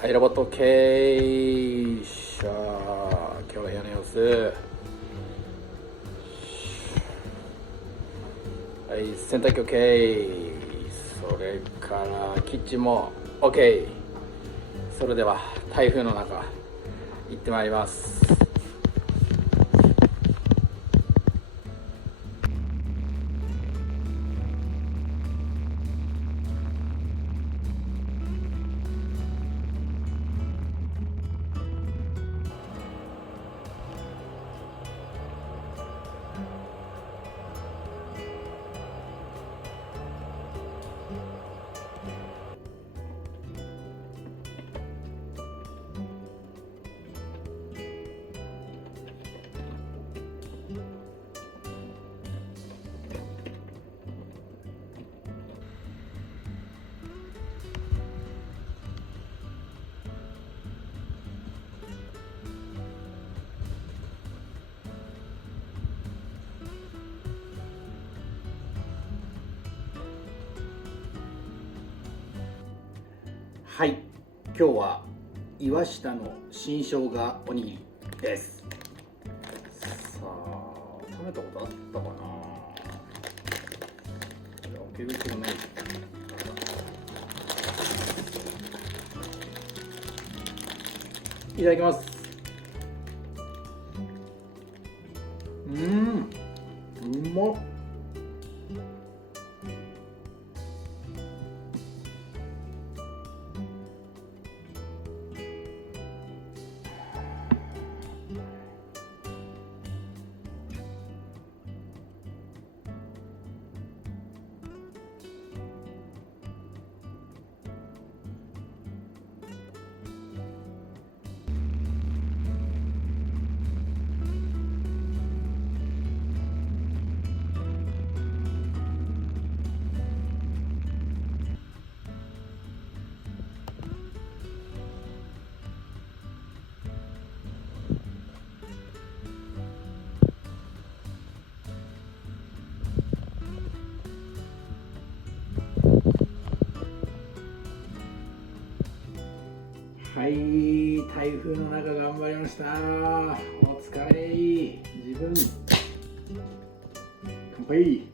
はい、ロボット OK。しゃあ、今日の部屋の様子。はい、洗濯機 OK。それからキッチンも OK。それでは台風の中行ってまいります。はい、今日は岩下の新生姜おにぎりです。さあ、食べたことあったかな。開け口がない。いただきます。うまっ。はい、台風の中頑張りました。お疲れ。自分乾杯。